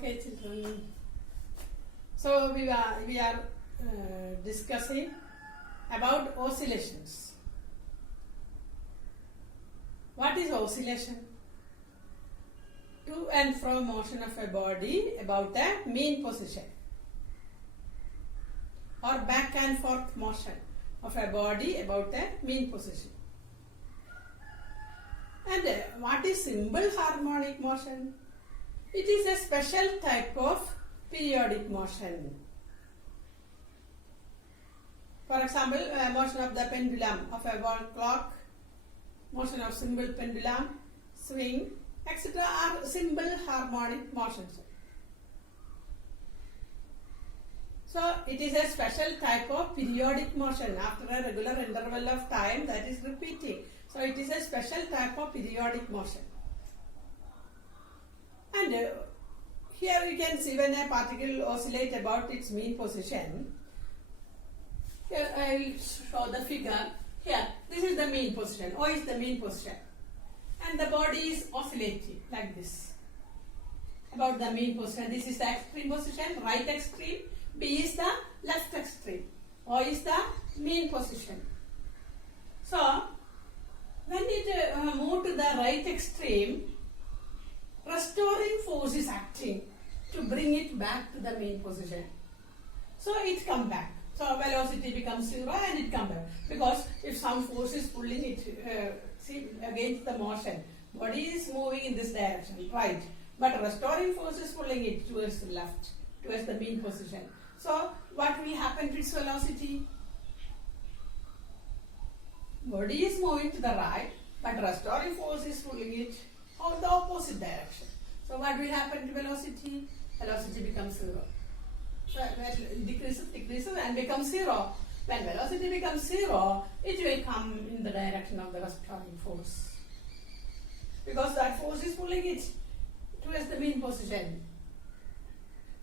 Okay, children. So we are discussing about oscillations. What is oscillation? To and fro motion of a body about a mean position, or back and forth motion of a body about a mean position. And what is simple harmonic motion? It is a special type of periodic motion. For example, motion of the pendulum of a wall clock, motion of simple pendulum, swing, etc. are simple harmonic motions. So it is a special type of periodic motion after a regular interval of time that is repeating. So it is a special type of periodic motion. And here you can see when a particle oscillates about its mean position. Here I will show the figure. Here, this is the mean position. O is the mean position. And the body is oscillating like this. About the mean position. This is the extreme position, right extreme. B is the left extreme. O is the mean position. So, when it moves to the right extreme, restoring force is acting to bring it back to the mean position. So it comes back. So velocity becomes 0 and it comes back. Because if some force is pulling it against the motion, body is moving in this direction, right? But restoring force is pulling it towards the left, towards the mean position. So what will happen to its velocity? Body is moving to the right, but restoring force is pulling it on the opposite direction. So what will happen to velocity? Velocity becomes 0. So it decreases and becomes 0. When velocity becomes 0, it will come in the direction of the restoring force. Because that force is pulling it towards the mean position.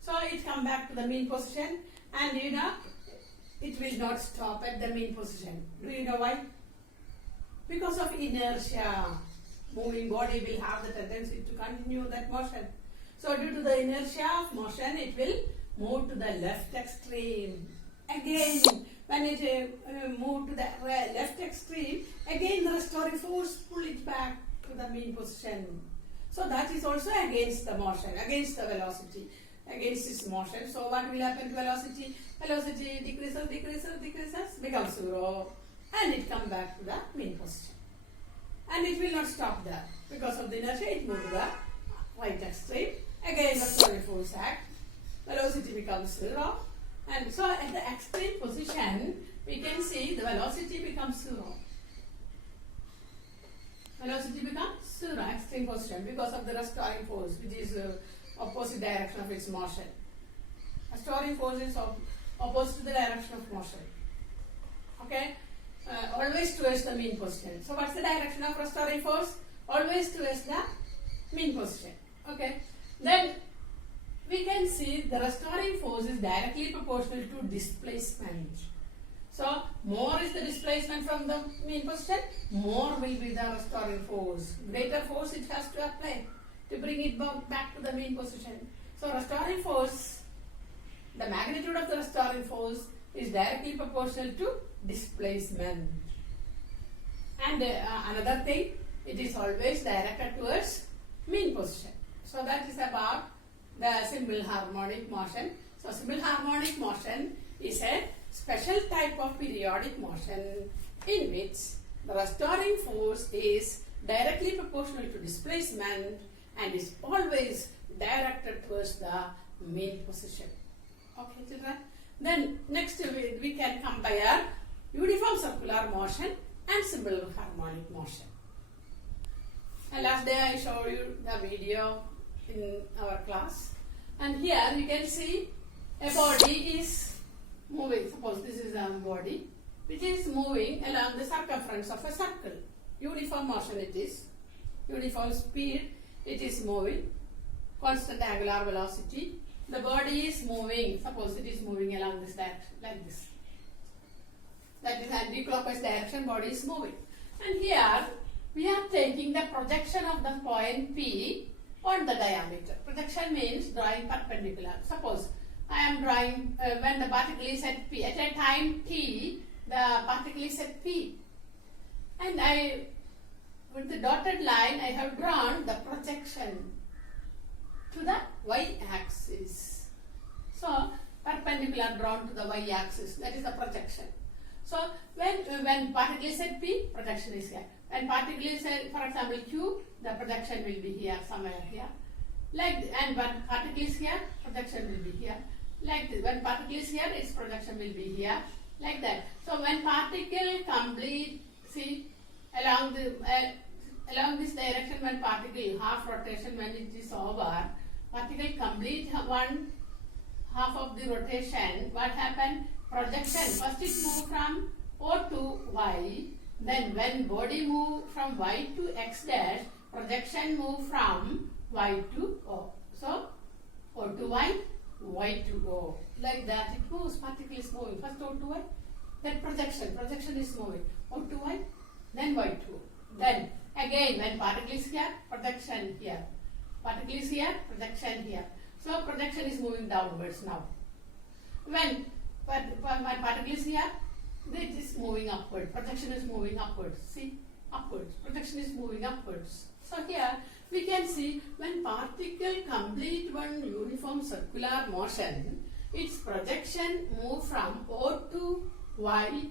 So it comes back to the mean position, and it will not stop at the mean position. Do you know why? Because of inertia. Moving body will have the tendency to continue that motion. So due to the inertia of motion, it will move to the left extreme. Again, when it moves to the left extreme, again the restoring force pull it back to the mean position. So that is also against the motion, against the velocity, against this motion. So what will happen to velocity? Velocity decreases, becomes 0, and it comes back to the mean position. And it will not stop there. Because of the inertia, it moves to the right extreme. Again, the restoring force acts. Velocity becomes 0. And so at the extreme position, we can see the velocity becomes 0. Velocity becomes 0, extreme position, because of the restoring force, which is opposite direction of its motion. Restoring force is opposite to the direction of motion. Okay? Always towards the mean position. So what's the direction of restoring force? Always towards the mean position. Okay. Then we can see the restoring force is directly proportional to displacement. So more is the displacement from the mean position, more will be the restoring force. Greater force it has to apply to bring it back to the mean position. So restoring force, the magnitude of the restoring force is directly proportional to displacement. And another thing, it is always directed towards mean position. So that is about the simple harmonic motion. So simple harmonic motion is a special type of periodic motion in which the restoring force is directly proportional to displacement and is always directed towards the mean position. Okay, children? Then next we can compare uniform circular motion and simple harmonic motion. And last day I showed you the video in our class. And here you can see a body is moving. Suppose this is a body which is moving along the circumference of a circle. Uniform motion it is. Uniform speed it is moving. Constant angular velocity. The body is moving. Suppose it is moving along this direction like this. That is anti-clockwise direction, body is moving. And here we are taking the projection of the point P on the diameter. Projection means drawing perpendicular. Suppose I am drawing when the particle is at P. At a time T, the particle is at P. And with the dotted line, I have drawn the projection to the y-axis. So, perpendicular drawn to the y-axis, that is the projection. So, when particle is at P, projection is here. When particle is at, for example, Q, the projection will be here, somewhere here. And when particle is here, projection will be here. When particle is here, its projection will be here. Like that. So, when particle complete, see, along this direction, when particle half rotation, when it is over, particle complete one half of the rotation, what happened? Projection, first it moved from O to Y, then when body moved from Y to X dash, projection moved from Y to O. So, O to Y, Y to O. Like that it moves, particle is moving. First O to Y, then projection is moving. O to Y, then Y to O. Then again when particle is here, projection here. Particle is here, projection here. So projection is moving downwards now. When particle is here, it is moving upward. Projection is moving upwards. See, upwards. Projection is moving upwards. So here we can see when particle complete one uniform circular motion, its projection move from O to Y,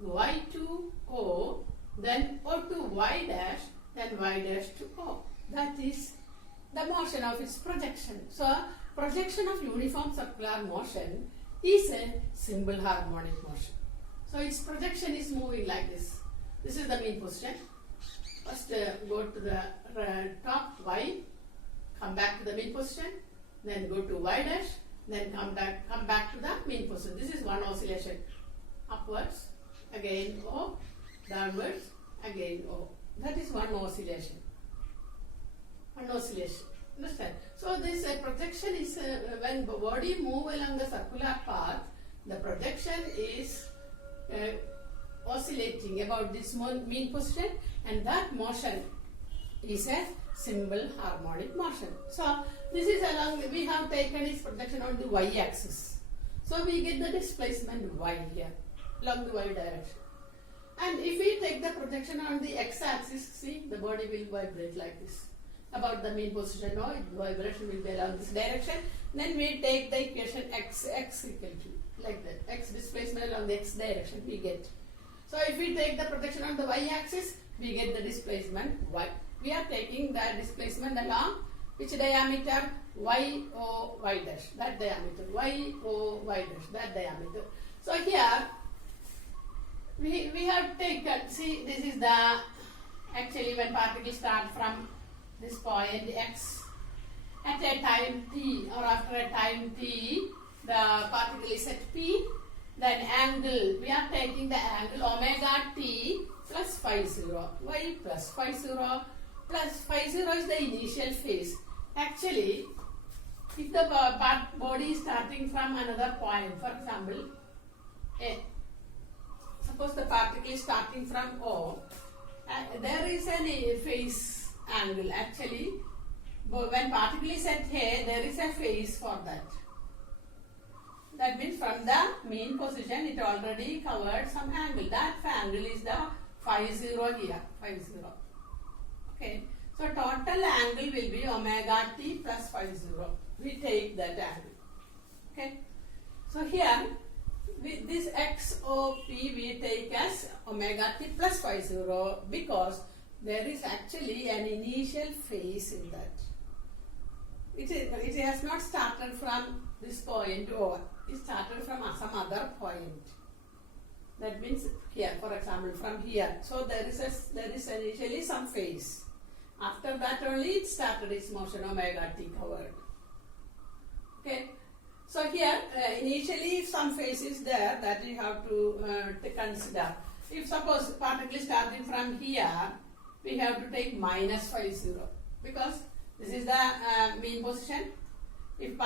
Y to O, then O to Y dash, then Y dash to O. That is the motion of its projection. So, projection of uniform circular motion is a simple harmonic motion. So, its projection is moving like this. This is the mean position. First go to the top Y, come back to the mean position, then go to Y dash, then come back to the mean position. This is one oscillation. Upwards, again O, downwards, again O. That is one oscillation. One oscillation. Understand? So this projection is when body move along the circular path, the projection is oscillating about this mean position, and that motion is a simple harmonic motion. So this is along, we have taken its projection on the y-axis. So we get the displacement y here along the y direction. And if we take the projection on the x-axis, see, the body will vibrate like this. About the mean position, no, vibration will be along this direction. Then we take the equation x equal to, like that, x displacement along the x direction we get. So if we take the projection on the y-axis, we get the displacement y. We are taking the displacement along which diameter? Y, O, Y dash, that diameter. Y, O, Y dash, that diameter. So here, we have taken, see, this is the, actually when particles start from this point x, at a time t or after a time t, the particle is at P, then angle, we are taking the angle omega t plus phi 0. Why plus phi 0? Plus phi 0 is the initial phase. Actually, if the body is starting from another point, for example, A, suppose the particle is starting from O, there is a phase angle. Actually, when particle is at A, there is a phase for that. That means from the mean position, it already covered some angle. That angle is the phi 0 here, phi 0. Okay. So total angle will be omega t plus phi 0. We take that angle. Okay. So here, with this XOP we take as omega t plus phi 0 because there is actually an initial phase in that. It has not started from this point over. It started from some other point. That means here, for example, from here. So there is initially some phase. After that only it started its motion, omega t covered. Okay. So here initially some phase is there that you have to consider. If suppose particle is starting from here, we have to take minus phi 0 because this is the mean position. If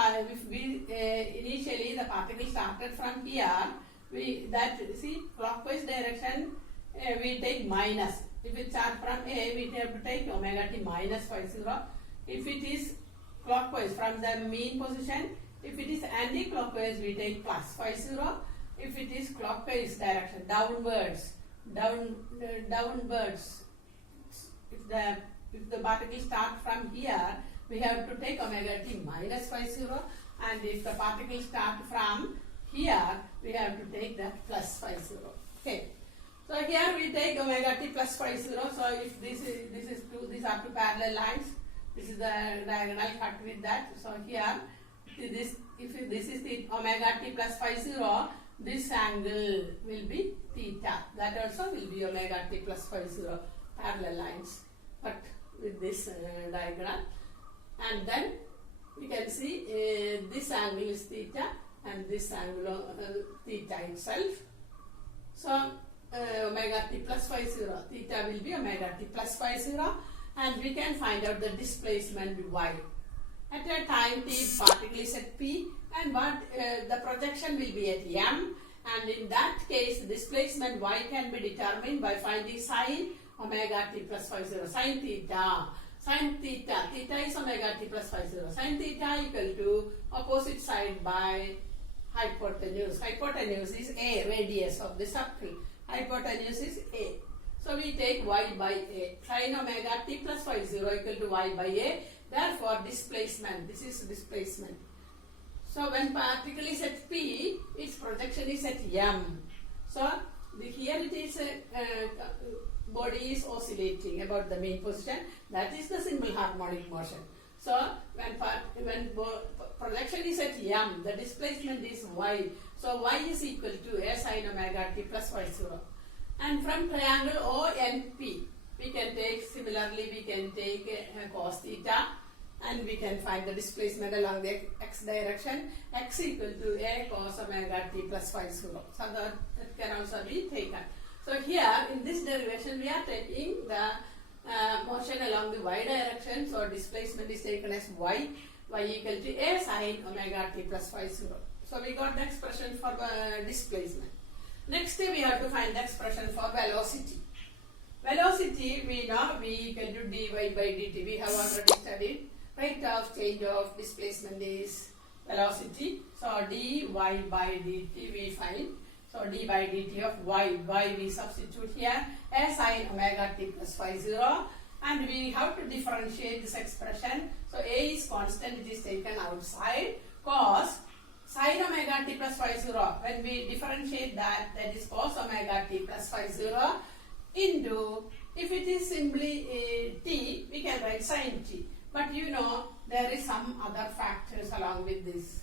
we initially the particle started from here, see clockwise direction we take minus. If it start from A, we have to take omega t minus phi 0. If it is clockwise from the mean position, if it is anti-clockwise, we take plus phi 0. If it is clockwise direction, downwards, downwards, if the particle start from here, we have to take omega t minus phi 0, and if the particle start from here, we have to take the plus phi 0. Okay. So here we take omega t plus phi 0. So if these are two parallel lines, this is the diagonal cut with that. So here, if this is the omega t plus phi 0, this angle will be theta. That also will be omega t plus phi 0, parallel lines, but with this diagram. And then we can see this angle is theta and this angle theta itself. So omega t plus phi 0, theta will be omega t plus phi 0, and we can find out the displacement y. At a time t, particle is at p, and the projection will be at m, and in that case displacement y can be determined by finding sine omega t plus phi 0, sine theta. Sine theta, theta is omega t plus phi 0. Sine theta equal to opposite side by hypotenuse. Hypotenuse is a, radius of the circle. Hypotenuse is a. So we take y by a. Sine omega t plus phi 0 equal to y by a. Therefore displacement, this is displacement. So when particle is at p, its projection is at m. So here it is body is oscillating about the mean position. That is the simple harmonic motion. So when projection is at m, the displacement is y. So y is equal to a sine omega t plus phi 0. And from triangle ONP, we can take, similarly we can take cos theta, and we can find the displacement along the x direction, x equal to a cos omega t plus phi 0. So that can also be taken. So here in this derivation we are taking the motion along the y direction. So displacement is taken as y equal to a sine omega t plus phi 0. So we got the expression for displacement. Next we have to find the expression for velocity. Velocity we know v equal to dy by dt. We have already studied. Rate of change of displacement is velocity. So dy by dt we find. So d by dt of y we substitute here as sine omega t plus phi 0, and we have to differentiate this expression. So a is constant, it is taken outside. Cos sine omega t plus phi 0, when we differentiate that is cos omega t plus phi 0 into, if it is simply t, we can write sine t. But you know there is some other factors along with this.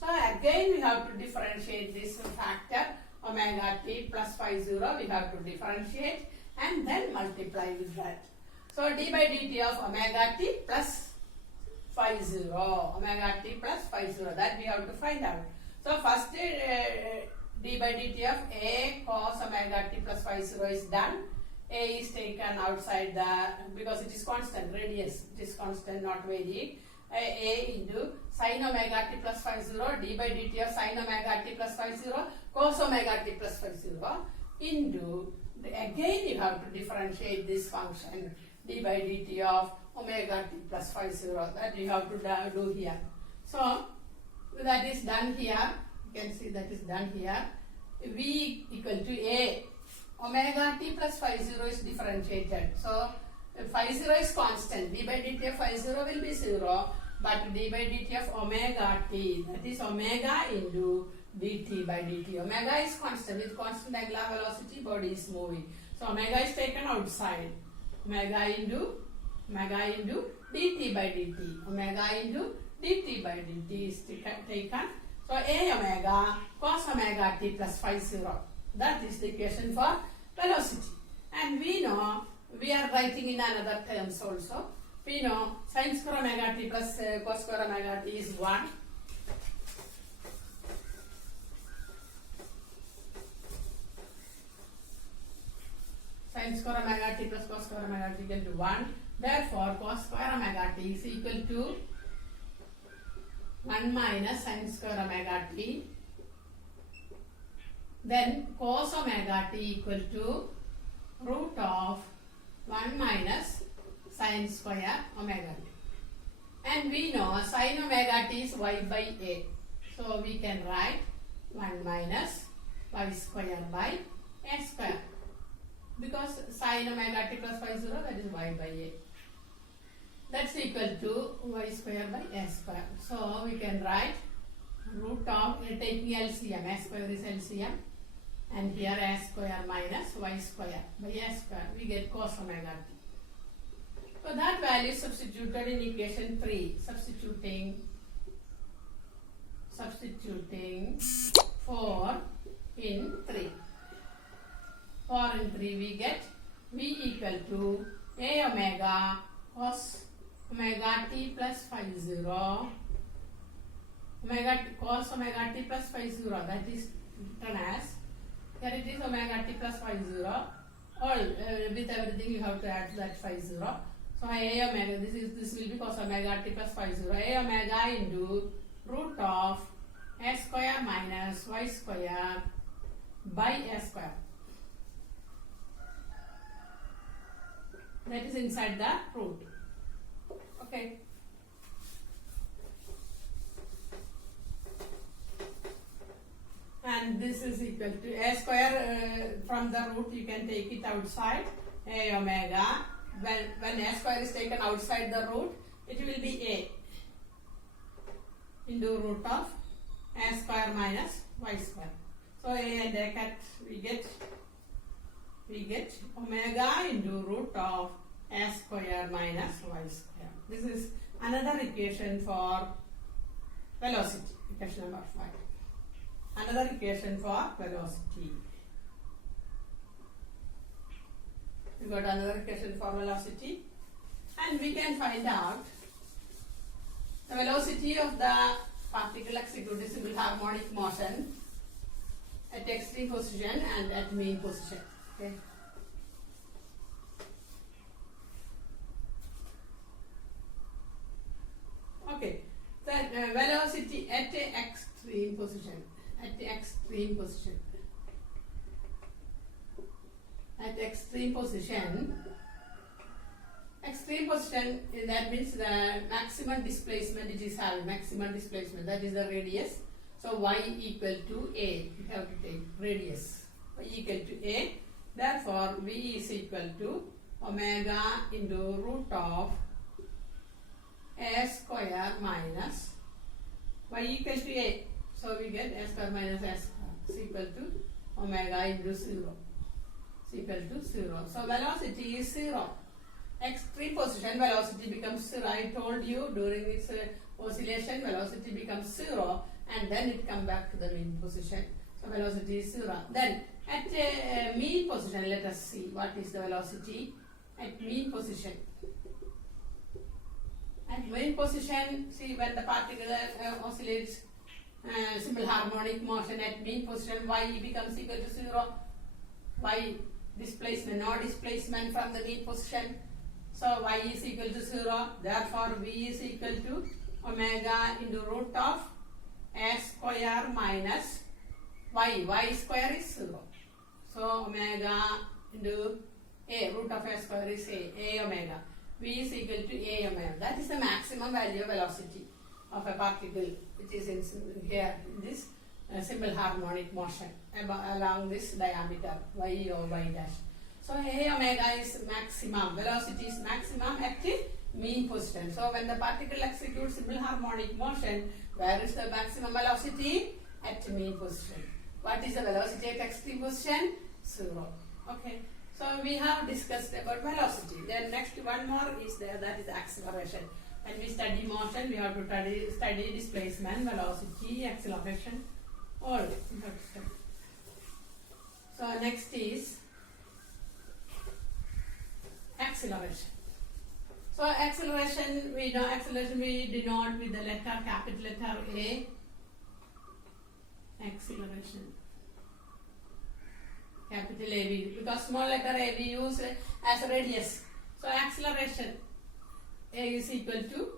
So again we have to differentiate this factor omega t plus phi 0, we have to differentiate and then multiply with that. So d by dt of omega t plus phi 0, omega t plus phi 0, that we have to find out. So first d by dt of a cos omega t plus phi 0 is done. A is taken outside because it is constant, radius, it is constant, not varying. A into sine omega t plus phi 0, d by dt of sine omega t plus phi 0, cos omega t plus phi 0 into, again you have to differentiate this function, d by dt of omega t plus phi 0, that you have to do here. So that is done here, you can see that is done here. V equal to a, omega t plus phi 0 is differentiated. So phi 0 is constant, d by dt of phi 0 will be 0, but d by dt of omega t, that is omega into dt by dt. Omega is constant, with constant angular velocity body is moving. So omega is taken outside. Omega into dt by dt. Omega into dt by dt is taken. So a omega cos omega t plus phi 0. That is the equation for velocity. And we know, we are writing in another terms also. We know sin square omega t plus cos square omega t is 1. Sin square omega t plus cos square omega t equal to 1. Therefore, cos square omega t is equal to 1 minus sin square omega t. Then cos omega t equal to root of 1 minus sin square omega t. And we know sin omega t is y by a. So we can write 1 minus y square by a square. Because sin omega t plus y 0, that is y by a. That's equal to y square by a square. So we can write root of, taking LCM, a square is LCM, and here a square minus y square by a square. We get cos omega t. So that value is substituted in equation 3. Substituting 4 in 3. 4 in 3 we get v equal to a omega cos omega t plus phi 0 cos omega t plus phi 0, that is written as, here it is omega t plus phi 0, all with everything you have to add that phi 0. So a omega, this will be cos omega t plus phi 0, a omega into root of a square minus y square by a square. That is inside the root. Okay. And this is equal to a square, from the root you can take it outside, a omega. When a square is taken outside the root, it will be a into root of a square minus y square. So a and a cut, we get omega into root of a square minus y square. This is another equation for velocity, equation number 5. Another equation for velocity. We got another equation for velocity, and we can find out the velocity of the particle executing simple harmonic motion at extreme position and at mean position. Okay. Okay. Then velocity at a extreme position. At the extreme position. At extreme position, that means the maximum displacement it is having, maximum displacement, that is the radius. So y equal to a, we have to take radius, y equal to a. Therefore v is equal to omega into root of a square minus y equal to a. So we get a square minus a square is equal to omega into 0. Is equal to 0. So velocity is 0. Extreme position velocity becomes 0. I told you during its oscillation velocity becomes 0 and then it comes back to the mean position. So velocity is 0. Then at a mean position, let us see what is the velocity at mean position. At mean position, see when the particle oscillates simple harmonic motion at mean position, y becomes equal to 0. Y displacement, no displacement from the mean position. So y is equal to 0. Therefore v is equal to omega into root of a square minus y. Y square is 0. So omega into a, root of a square is a omega. V is equal to a omega. That is the maximum value of velocity of a particle which is in here in this simple harmonic motion along this diameter y or y dash. So a omega is maximum, velocity is maximum at the mean position. So when the particle executes simple harmonic motion, where is the maximum velocity? At mean position. What is the velocity at extreme position? 0. Okay. So we have discussed about velocity. Then next one more is there, that is acceleration. When we study motion, we have to study displacement, velocity, acceleration, all we have to study. So next is acceleration. So acceleration, we know acceleration we denote with the letter, capital letter A. Acceleration. Capital AB, because small letter A we use as a radius. So acceleration A is equal to,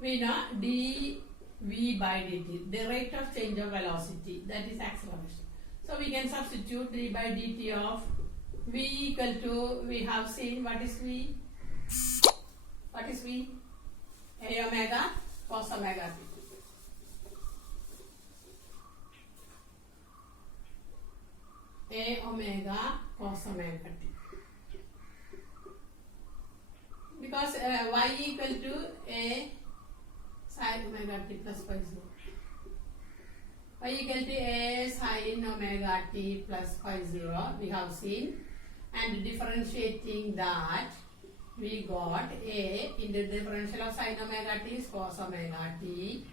we know dv by dt, the rate of change of velocity, that is acceleration. So we can substitute d by dt of v equal to, we have seen what is v? What is v? A omega cos omega t. A omega cos omega t. Because y equal to a sin omega t plus phi 0. Y equal to a sin omega t plus phi 0 we have seen, and differentiating that we got a into differential of sin omega t is cos omega t.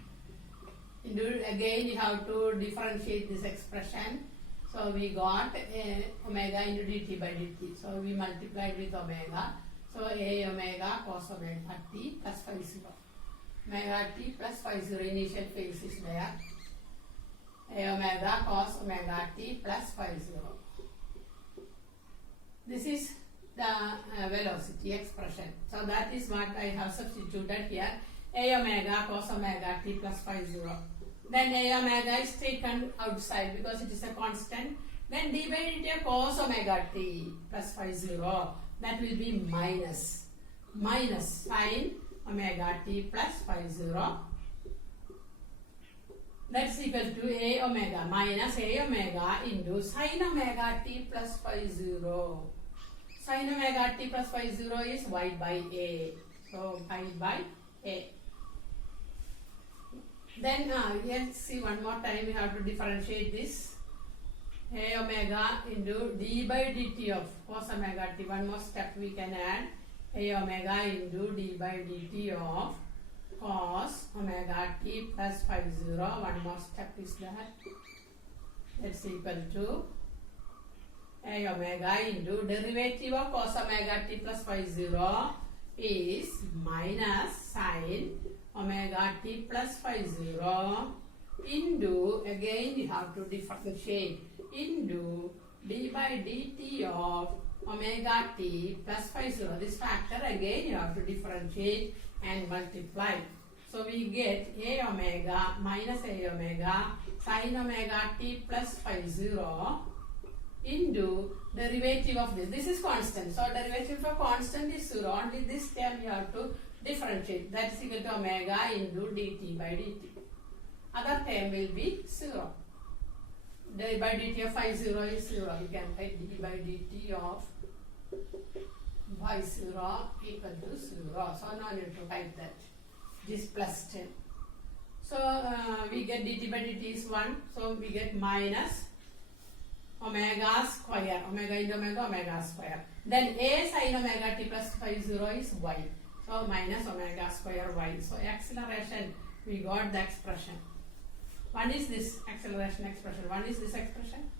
Into again you have to differentiate this expression. So we got a omega into dt by dt. So we multiplied with omega. So a omega cos omega t plus phi 0. Omega t plus phi 0 initial phase is there. A omega cos omega t plus phi 0. This is the velocity expression. So that is what I have substituted here. A omega cos omega t plus phi 0. Then a omega is taken outside because it is a constant. Then d by dt of cos omega t plus phi 0. That will be minus sin omega t plus phi 0. That's equal to a omega minus a omega into sin omega t plus phi 0. Sin omega t plus phi 0 is y by a. So y by a. Then let's see one more time we have to differentiate this. A omega into d by dt of cos omega t. One more step we can add. A omega into d by dt of cos omega t plus phi 0. One more step is that. That's equal to a omega into derivative of cos omega t plus phi 0 is minus sin omega t plus phi 0 into, again you have to differentiate, into d by dt of omega t plus phi 0. This factor again you have to differentiate and multiply. So we get a omega minus a omega sin omega t plus phi 0 into derivative of this. This is constant. So derivative of constant is 0. Only this term you have to differentiate. That is equal to omega into dt by dt. Other term will be 0. D by dt of phi 0 is 0. You can write d by dt of phi 0 equal to 0. So no need to write that. This plus 10. So we get dt by dt is 1. So we get minus omega square. Omega into omega, omega square. Then a sin omega t plus phi 0 is y. So minus omega square y. So acceleration, we got the expression. One is this acceleration expression. One is this expression.